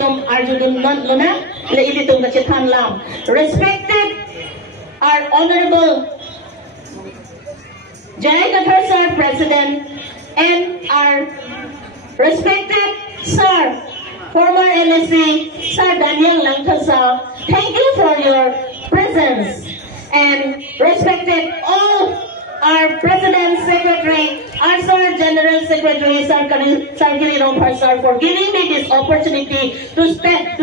Respected our Honorable Jai Gathar Sir, President, and our respected Sir, former NSC, Sir Daniel Langkasa, thank you for your presence. And respected all our President, Secretary, our Sir General Secretary, Sir Kirinong Sir, for giving me this opportunity to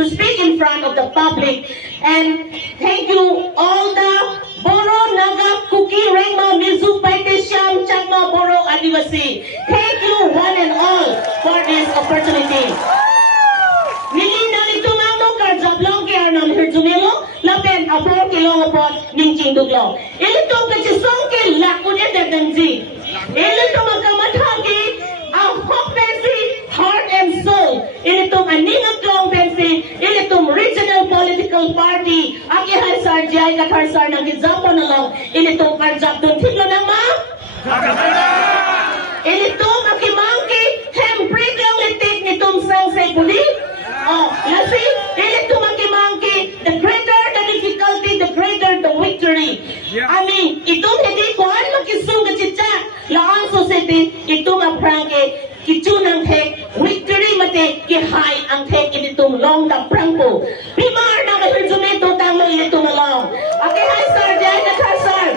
speak in front of the public. And thank you all the Boro, Naga, Kuki, Rengma, Mizu, Paite, Siam, Chakma, Boro, Adivasi. Thank you one and all for this opportunity. Nili nalito namo karjablong kaya nam hirjumelo lapen apor kilong apot ningching duglo. Ilito kachisong ke lakunya dadangji. Ilito magkamathagi ang hope pensi heart and soul. Ilito aningat long pensi. Ilito regional political party. Aki hai sar jai kathar sar nang gizapo na long. Ilito karjab dun tiglo na ma. Ilito makimangki hemprig lang litik nitong sang say puli. Oh, lasi, ilito makimangki, the greater the difficulty, the greater the victory. I mean, itong hindi ko an makisung kachitsa, laang society, itong aprangke, kichunang tek, victory mate, kihay ang tek, itong long na prangko. Pimar na kahirjumento, tanglo ilito na lang. Okay, hi sir, jay na ka sir.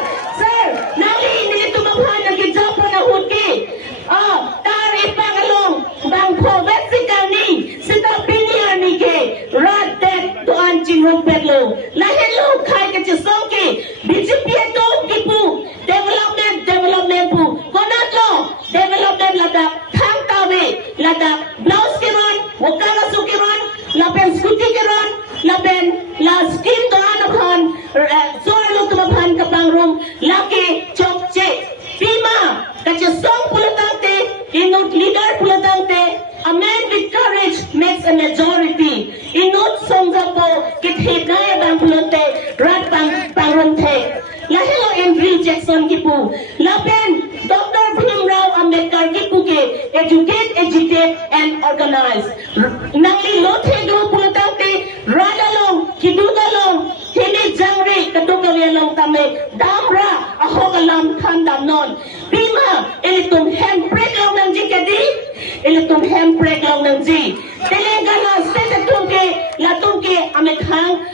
Sir, nali inilito mabhan na kijapo na hudki. Oh, tari pangalong, bang COVID si kani, sita pinihan ni ke, rad tet doan chingrong pedlo. Lahelo kay kachisongki, BJP ito kipu, development po. Konatlo, development ladak, thang tawi, ladak, blouse kiron, wakala sukiron, lapen skuti kiron, lapen la skin doan akon, soarlo tumabhan kapang room, laki chokche. Pima, kachisong pulatante, inut leader pulatante, a man with courage makes a majority. Inut songga po, kithit na yabang pulante, rat pangrunte. Lahelo Andrew Jackson kipu. Lapen, Dr. Bhimrao Ambedkar kipu ke, educate, agitate, and organize. Nangli lote do pulatante, radalong, kidudalong, hini jangri, katukawiyalong tame, damra, ahogalam kandam non. Pima, ilitum handbrake lang ng jikadi, ilitum handbrake lang ng G. Telangana state latungke amekhang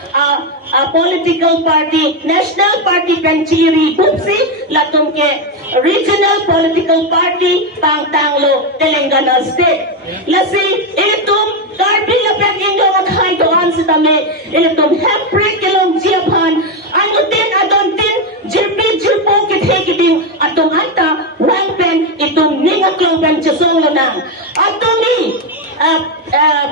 political party, national party penchiri bupsi, latungke regional political party pangtanglo Telangana state. Lasi ilitum karbi lapag indo akhay doan si tame, ilitum handbrake lang jiaphan, anutin adontin jirpo kithekiting atong anta wangpen itong ningaklong penchasong lanang. Atumi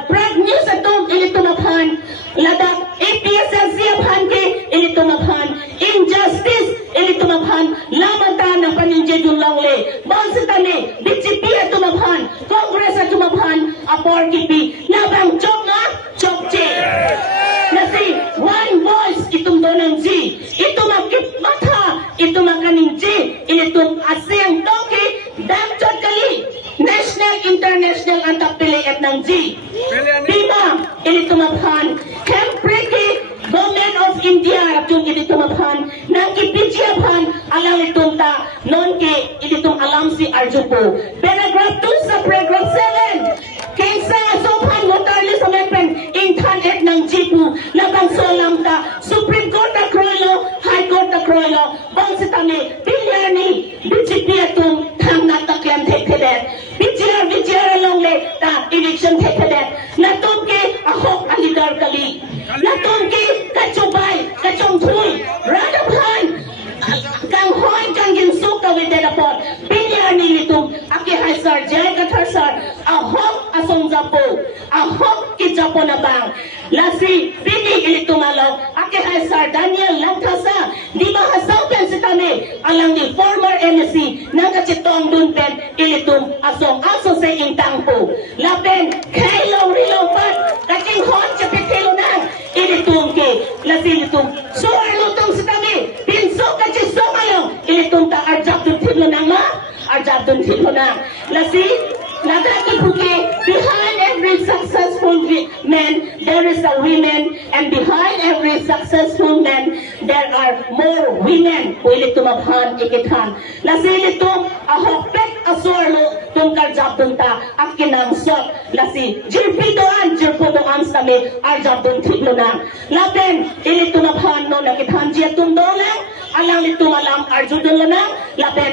Prag News atong ilitumaphan, ladak APSLC aphan ke ilitumaphan, injustice ilitumaphan, lamanta ng paninjadun langle, bansitane, BJP atumaphan, Congress atumaphan, apor kipi, labang chok nga, chokche. Nasi, one voice itong donang G, itumagkip mata, itumakaning G, ilitum asyang toki, damchot kali, national, international ang tapiliit ng G. Pima, ilitumaphan, hempreki, Government of India, yung ilitumaphan, nang kipidyapan, alang itumta, non ke, ilitum alam si Arjupo. Paragraph 2 sa paragraph 7, kaysa asophan, waterless amendment, intanet ng Jipu, labang solam ta, Supreme Court na Kroilo, High Court na Kroilo, bang si Tami, Bilyani, BJP atum, tang natakyan tekedet, Vijayara longle, ta, election tekedet, natumke, ahok alidar kali, natumke, kachubay, kachongtui, radaphan, kang hoy kang ginsuk kawided apot, Bilyani litum, aki hai sar, jai kathar sar, ahok asong japo, ahok ki japo na bang, lasi, pini ilitumalaw, aki hai sar, Daniel Langkasa, di ba hasawpen si kami, alang ni former NSC, nagkachitong dunpen, ilitum asong aso sa intangpo, lapen, kailong rilong pat, kaking hon, chapit kilo nang, ilitum ke, lasi ilitum, suar lutong si kami, pinso kachisong along, ilitum ta arjab dun tiglo nang ma, arjab dun tiglo nang, lasi, nadaki puke, behind every every successful man, there is a woman, and behind every successful man, there are more women. Ulit tumabhan, ikithan. Lasili tum, ahokpek asorlo, tum karjab tunta, akinangsot. Lasi, jirpudoan sami, arjab tun tiglo na. Lapen, ilit tumabhan no, nakithan jia tum dolang, alam ito alam arjudun lanang, lapen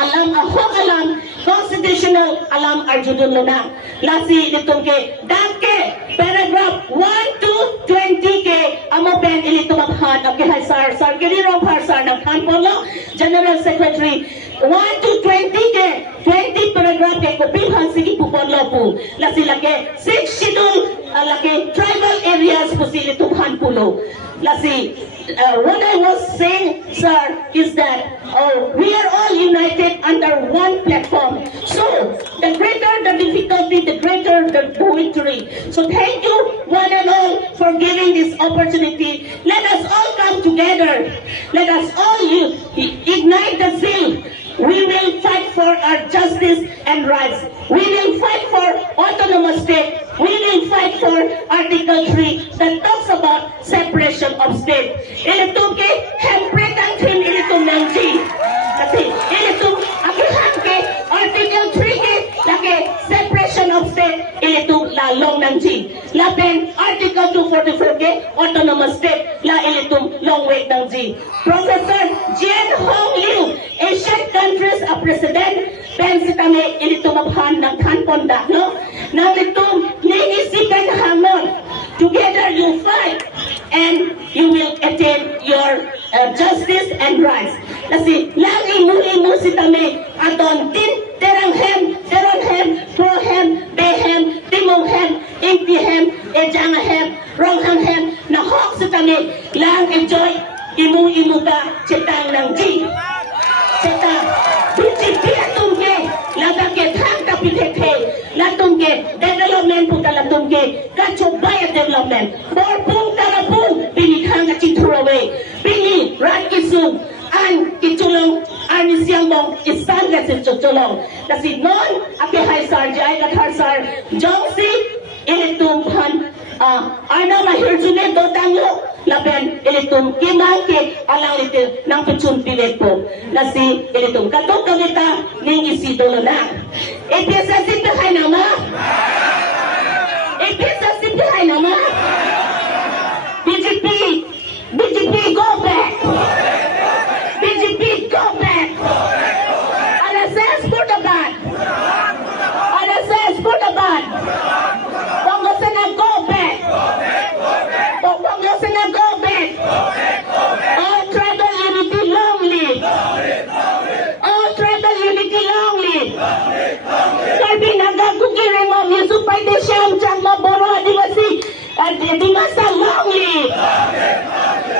alam ahok alam, constitutional alam arjudun lanang. Lasi itong ke dake paragraph 1 to 20 ke amo pen ili tumabhan okay hay sar kilirong parsar ng kanpolo General Secretary 1 to 20 ke 20 paragraph ke kopilhan sige puponlo po lasi lake 6 schedule lake tribal areas po sili tumhan pulo lasi what I was saying sir is that we are all united under one platform. So the greater the difficulty, the greater the victory. So thank you one and all for giving this opportunity. Let us all come together. Let us all ignite the zeal. We will fight for our justice and rights. We will fight for autonomous state. We will fight for Article 3 that talks about separation of state. Ilitum ke hempretan tim ilitum ng G. Kasi ilitum akihan ke Article 3 ke laki separation of state ilitum lalong ng G. Lapen Article 244 ke autonomous state la ilitum long wait ng G. Professor Jian Hong Liu, Asian countries a president, pensi kami ilitum abhan ng kanponda, no? Nang itum ningisipan hamon. Together you fight and you will attain your justice and rights. Kasi lang imu si tami aton tin teranghem, teronhem, prohem, behem, timonghem, intihem, ejanghem, ronghanghem, nahok si tami lang enjoy imu ba cetang ng G. Cetang BGP atungke lagake thang kapithe latungke development puta latungke kachobaya development borpung tarapung binithang kachiturawe bini rat kisung an kitulong ani siang bong isang kasi chotolong kasi non ake hai sarjai kathar sar jongsi ilitum phan ana mahirjune dotanglo laben ilitum kimangke alang litil nang pechun pilet po nasi ilitum katok kamita ning isi dolona ipiasa simbahay nama ipiasa simbahay nama BGP go back BGP go back RSS for the ban RSS for the ban Pangosana go back Pangosana go back all tribal unity long live all tribal unity long live Karbi nagagugire mo supay de siyam chang maboro adivasi di masa long live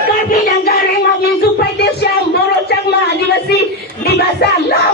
Karbi nagagugire mo supay de siyam boro chang ma adivasi di masa long